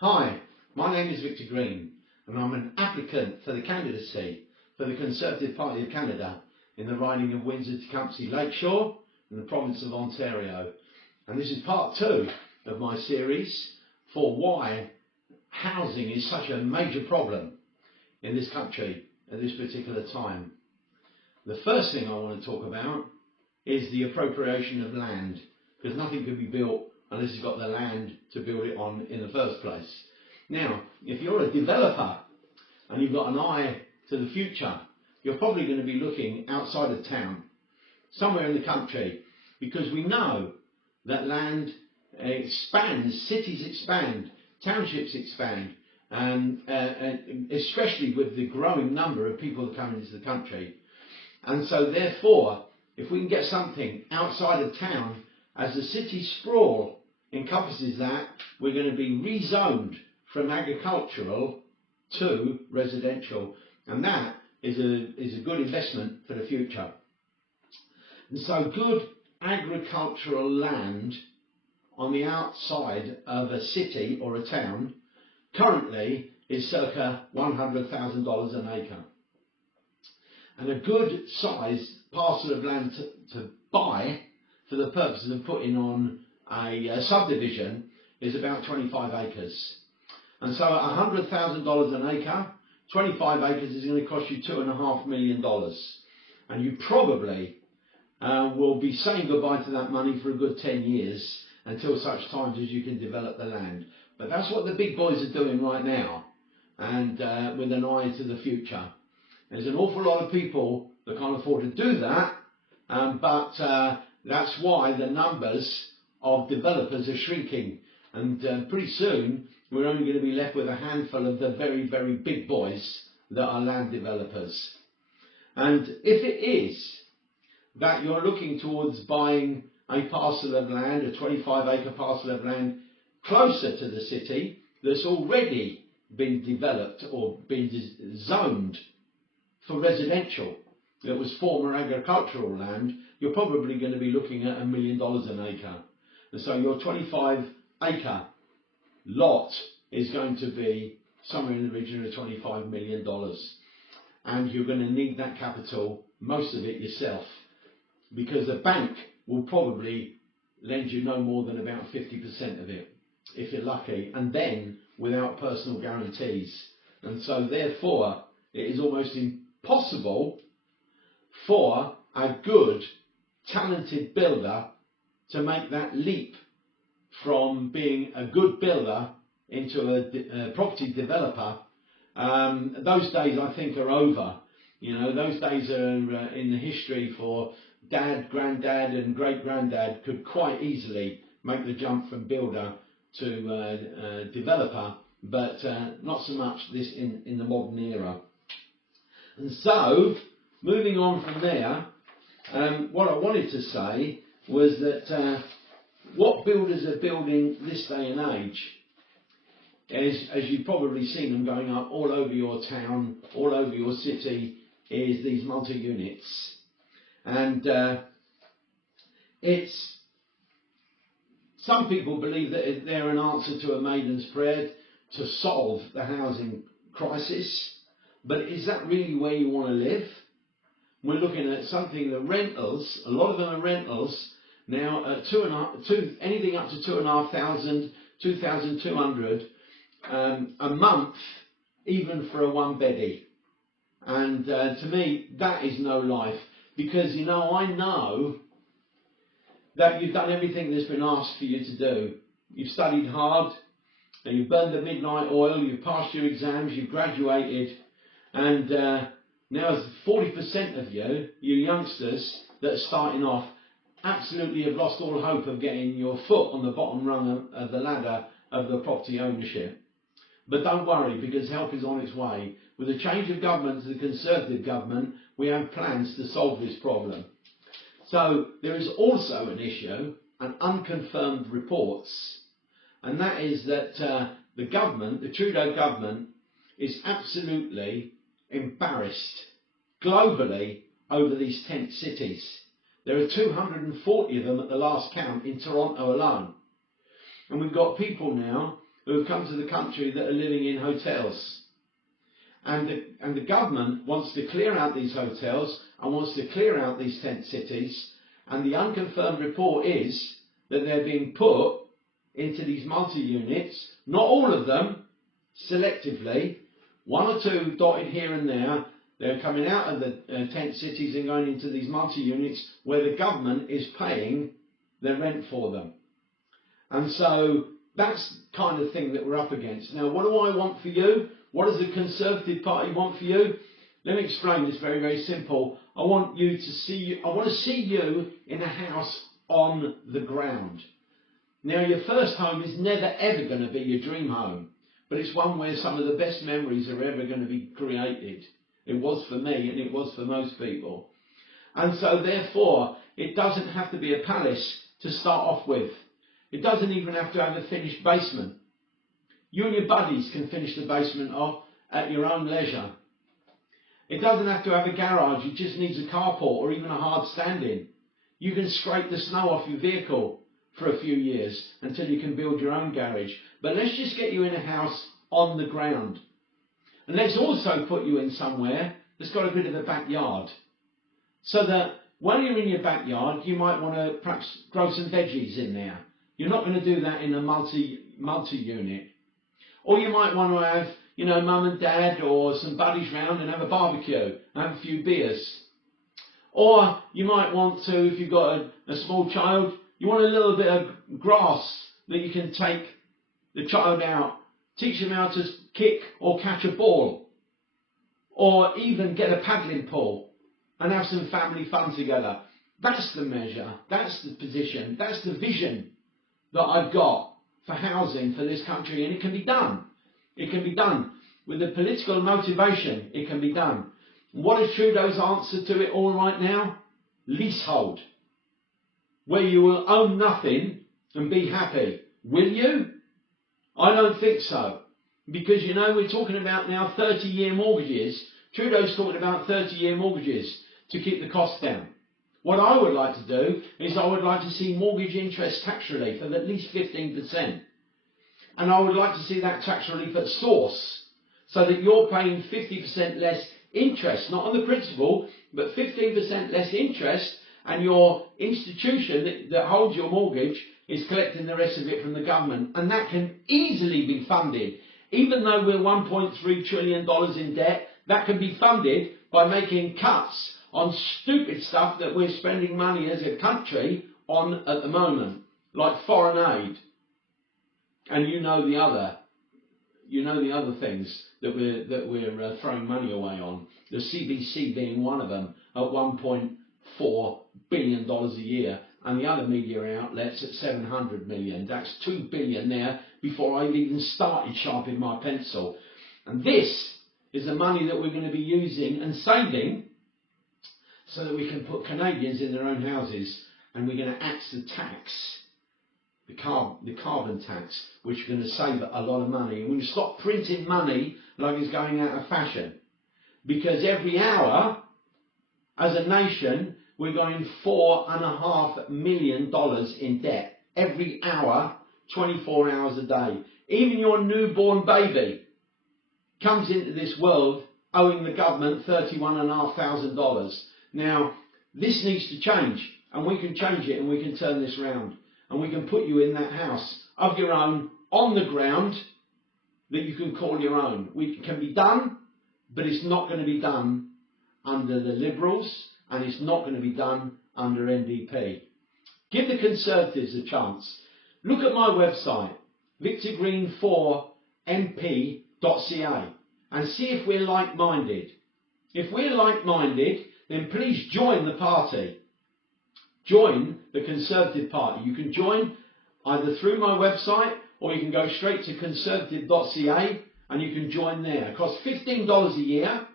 Hi, my name is Victor Green and I'm an applicant for the candidacy for the Conservative Party of Canada in the riding of Windsor-Tecumseh-Lakeshore in the province of Ontario. And this is part 2 of my series for why housing is such a major problem in this country at this particular time. The first thing I want to talk about is the appropriation of land, because nothing can be built unless you've got the land to build it on in the first place. Now, if you're a developer and you've got an eye to the future, you're probably going to be looking outside of town, somewhere in the country, because we know that land expands, cities expand, townships expand, and especially with the growing number of people that come into the country. And so therefore, if we can get something outside of town, as the city sprawl encompasses that, we're going to be rezoned from agricultural to residential, and that is a good investment for the future. And so good agricultural land on the outside of a city or a town currently is circa $100,000 an acre. And a good sized parcel of land to buy for the purposes of putting on a subdivision is about 25 acres. And so at $100,000 an acre, 25 acres is going to cost you $2.5 million. And you probably will be saying goodbye to that money for a good 10 years until such times as you can develop the land. But that's what the big boys are doing right now, and with an eye to the future. There's an awful lot of people that can't afford to do that, but that's why the numbers of developers are shrinking, and pretty soon we're only going to be left with a handful of the very, very big boys that are land developers. And if it is that you're looking towards buying a parcel of land, a 25-acre parcel of land closer to the city that's already been developed or been zoned for residential, that was former agricultural land, you're probably going to be looking at $1 million an acre. And so your 25-acre lot is going to be somewhere in the region of $25 million. And you're going to need that capital, most of it yourself, because the bank will probably lend you no more than about 50% of it, if you're lucky, and then without personal guarantees. And so therefore, it is almost impossible for a good, talented builder to make that leap from being a good builder into a property developer. Those days, I think, are over. You know, those days are in the history for dad, granddad and great-granddad could quite easily make the jump from builder to developer, but not so much this in the modern era. And so, moving on from there, what I wanted to say was that what builders are building this day and age is, as you've probably seen them going up all over your town, all over your city, is these multi-units. And some people believe that they're an answer to a maiden's prayer to solve the housing crisis. But is that really where you want to live? We're looking at something, the rentals, a lot of them are rentals now at anything up to $2,500, $2,200 a month, even for a one-beddie. And to me, that is no life, because you know, I know that you've done everything that's been asked for you to do. You've studied hard, and you've burned the midnight oil, you've passed your exams, you've graduated, and now there's 40% of you youngsters that are starting off, absolutely have lost all hope of getting your foot on the bottom rung of the ladder of the property ownership. But don't worry, because help is on its way. With a change of government to the Conservative government, we have plans to solve this problem. So there is also an issue, and unconfirmed reports, and that is that the government, the Trudeau government, is absolutely embarrassed globally over these tent cities. There are 240 of them at the last count in Toronto alone. And we've got people now who have come to the country that are living in hotels. And the government wants to clear out these hotels and wants to clear out these tent cities. And the unconfirmed report is that they're being put into these multi-units, not all of them, selectively, one or two dotted here and there. They're coming out of the tent cities and going into these multi-units where the government is paying the rent for them. And so that's the kind of thing that we're up against. Now, what do I want for you? What does the Conservative Party want for you? Let me explain this very, very simple. I want to see you in a house on the ground. Now, your first home is never ever going to be your dream home, but it's one where some of the best memories are ever going to be created. It was for me, and it was for most people. And so, therefore, it doesn't have to be a palace to start off with. It doesn't even have to have a finished basement. You and your buddies can finish the basement off at your own leisure. It doesn't have to have a garage. It just needs a carport or even a hard stand-in. You can scrape the snow off your vehicle for a few years until you can build your own garage. But let's just get you in a house on the ground. And let's also put you in somewhere that's got a bit of a backyard. So that when you're in your backyard, you might want to perhaps grow some veggies in there. You're not going to do that in a multi-unit. Or you might want to have, you know, mum and dad or some buddies round and have a barbecue and have a few beers. Or you might want to, if you've got a small child, you want a little bit of grass that you can take the child out, teach them how to kick or catch a ball. Or even get a paddling pool and have some family fun together. That's the measure, that's the position, that's the vision that I've got for housing for this country, and it can be done. It can be done. With the political motivation, it can be done. What is Trudeau's answer to it all right now? Leasehold. Where you will own nothing and be happy. Will you? I don't think so. Because, you know, we're talking about now 30-year mortgages. Trudeau's talking about 30-year mortgages to keep the costs down. What I would like to do is I would like to see mortgage interest tax relief of at least 15%. And I would like to see that tax relief at source, so that you're paying 50% less interest, not on the principal, but 15% less interest, and your institution that holds your mortgage is collecting the rest of it from the government. And that can easily be funded. Even though we're $1.3 trillion in debt, that can be funded by making cuts on stupid stuff that we're spending money as a country on at the moment, like foreign aid. And you know the other things that we're throwing money away on. The CBC being one of them at $1.4 billion a year, and the other media outlets at 700 million. That's 2 billion there before I've even started sharpening my pencil. And this is the money that we're going to be using and saving, so that we can put Canadians in their own houses, and we're going to axe the tax, the carbon tax, which is going to save a lot of money. And we're going to stop printing money like it's going out of fashion. Because every hour, as a nation, we're going $4.5 million in debt. Every hour, 24 hours a day. Even your newborn baby comes into this world owing the government $31,500. Now, this needs to change, and we can change it, and we can turn this round, and we can put you in that house of your own, on the ground, that you can call your own. It can be done, but it's not going to be done under the Liberals, and it's not going to be done under NDP. Give the Conservatives a chance. Look at my website, victorgreen4mp.ca, and see if we're like-minded. If we're like-minded, then please join the party. Join the Conservative Party. You can join either through my website, or you can go straight to conservative.ca and you can join there. It costs $15 a year.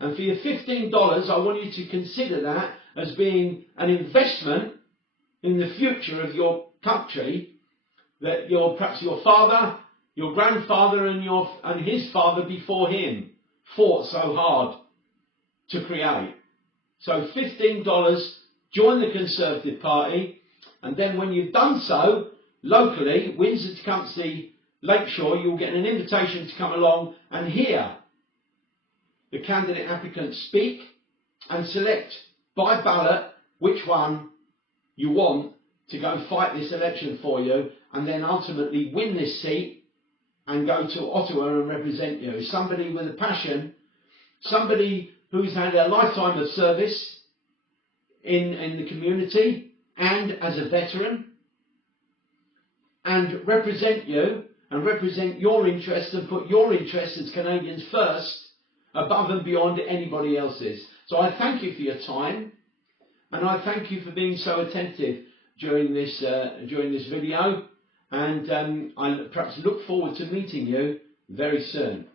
And for your $15, I want you to consider that as being an investment in the future of your country, that perhaps your father, your grandfather and his father before him fought so hard to create. So $15, join the Conservative Party, and then when you've done so, locally, Windsor-Tecumseh Lakeshore, you'll get an invitation to come along and hear the candidate applicants speak and select by ballot which one you want to go fight this election for you, and then ultimately win this seat and go to Ottawa and represent you. Somebody with a passion, somebody who's had a lifetime of service in the community and as a veteran, and represent you and represent your interests and put your interests as Canadians first, above and beyond anybody else's. So I thank you for your time, and I thank you for being so attentive during this video, and I perhaps look forward to meeting you very soon.